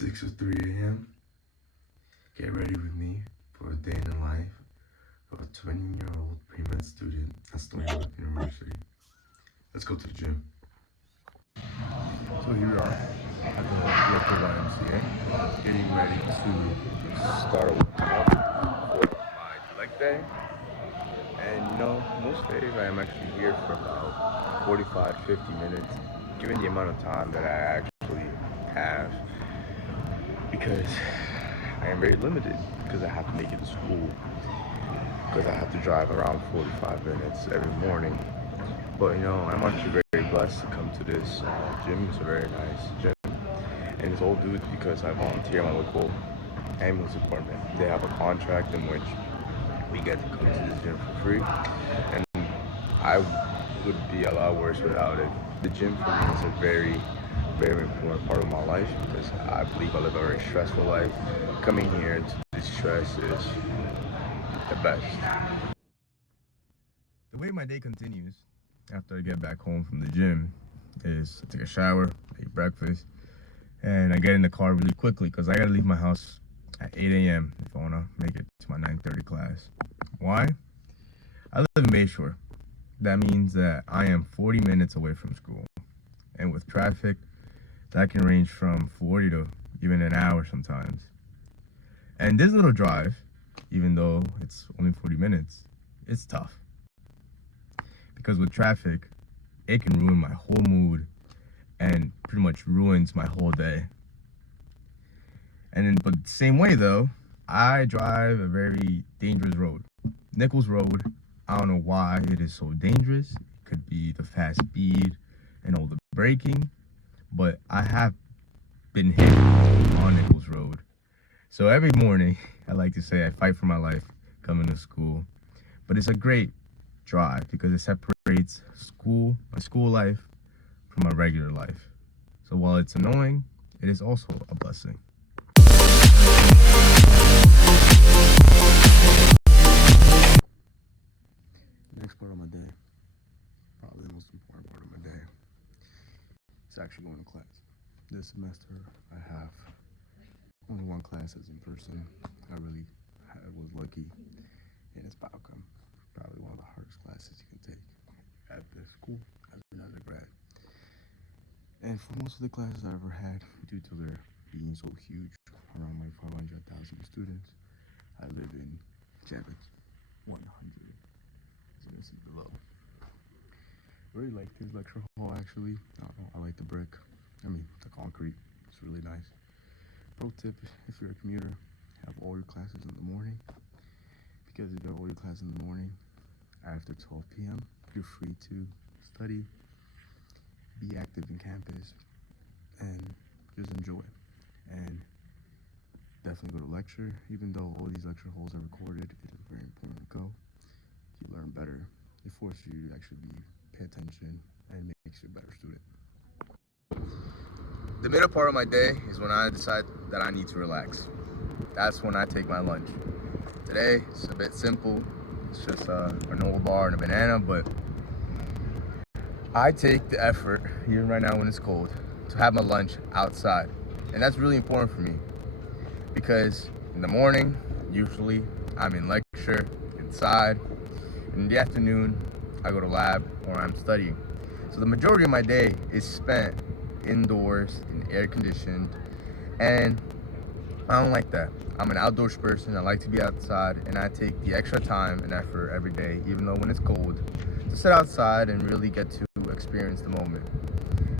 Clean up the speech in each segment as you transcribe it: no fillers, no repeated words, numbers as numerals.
6:03 a.m. Get ready with me for a day in the life of a 20-year-old pre-med student at Stony Brook University. Let's go to the gym. So here we are at the local YMCA, getting ready to start a workout for my leg day. And most days I am actually here for about 45, 50 minutes, given the amount of time that I actually have, because I am very limited, because I have to make it to school, because I have to drive around 45 minutes every morning. But I'm actually very blessed to come to this gym. It's a very nice gym, and it's all due because I volunteer at my local ambulance department. They have a contract in which we get to come to this gym for free, and I would be a lot worse without it. The gym for me is a very, very important part of my life, because I believe I live a very stressful life. Coming here to distress is the best. The way my day continues after I get back home from the gym is I take a shower, I eat breakfast, and I get in the car really quickly because I gotta leave my house at 8 a.m. if I wanna make it to my 9:30 class. Why? I live in Bayshore. That means that I am 40 minutes away from school. And with traffic, that can range from 40 to even an hour sometimes. And this little drive, even though it's only 40 minutes, it's tough. Because with traffic, it can ruin my whole mood and pretty much ruins my whole day. But the same way though, I drive a very dangerous road. Nichols Road, I don't know why it is so dangerous. It could be the fast speed and all the braking, but I have been hit on Nichols Road. So every morning, I like to say I fight for my life coming to school. But it's a great drive because it separates my school life from my regular life. So while it's annoying, it is also a blessing. Next part of my day, probably the most important part of my day, is actually going to class. This semester, I have only one class that's in person. I really was lucky, and it's biochem. Probably one of the hardest classes you can take at the school as an undergrad. And for most of the classes I ever had, due to their being so huge, around like 500,000 students, I live in Javits 100. As you can see below. I really like this lecture hall actually. I like the brick. The concrete. It's really nice. Pro tip, if you're a commuter, have all your classes in the morning. Because if you have all your classes in the morning, after 12 p.m., you're free to study, be active in campus, and just enjoy. And definitely go to lecture. Even though all these lecture halls are recorded, it is very important to go. You learn better. It forces you to actually pay attention and makes you a better student. The middle part of my day is when I decide that I need to relax. That's when I take my lunch. Today, it's a bit simple. It's just a granola bar and a banana, but I take the effort, even right now when it's cold, to have my lunch outside. And that's really important for me because in the morning, usually I'm in lecture inside. In the afternoon, I go to lab or I'm studying. So the majority of my day is spent indoors, in air conditioned, and I don't like that. I'm an outdoors person. I like to be outside, and I take the extra time and effort every day, even though when it's cold, to sit outside and really get to experience the moment.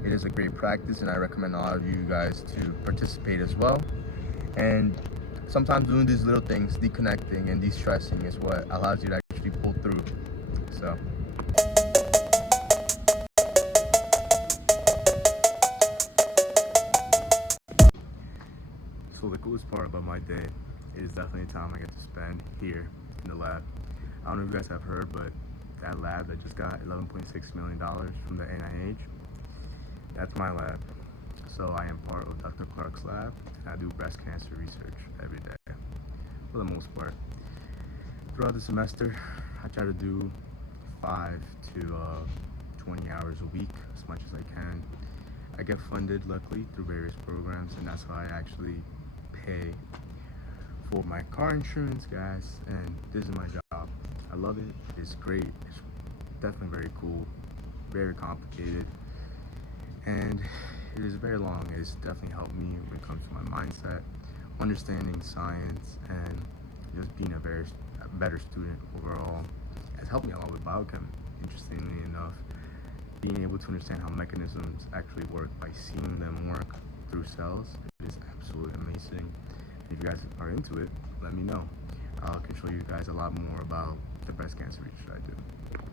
It is a great practice, and I recommend all of you guys to participate as well. And sometimes doing these little things, deconnecting and de-stressing, is what allows you to actually pull through. So the coolest part about my day is definitely the time I get to spend here in the lab. I don't know if you guys have heard, but that lab that just got $11.6 million from the NIH, that's my lab. So I am part of Dr. Clark's lab, and I do breast cancer research every day, for the most part. Throughout the semester, I try to do 5 to 20 hours a week, as much as I can. I get funded luckily through various programs, and that's how I actually pay for my car insurance, guys. And this is my job. I love it. It's great. It's definitely very cool, very complicated, and it is very long. It's definitely helped me when it comes to my mindset, understanding science, and just being a better student overall. It's helped me a lot with biochem. Interestingly enough, being able to understand how mechanisms actually work by seeing them work through cells, it is absolutely amazing. If you guys are into it, let me know. I can show you guys a lot more about the breast cancer research I do.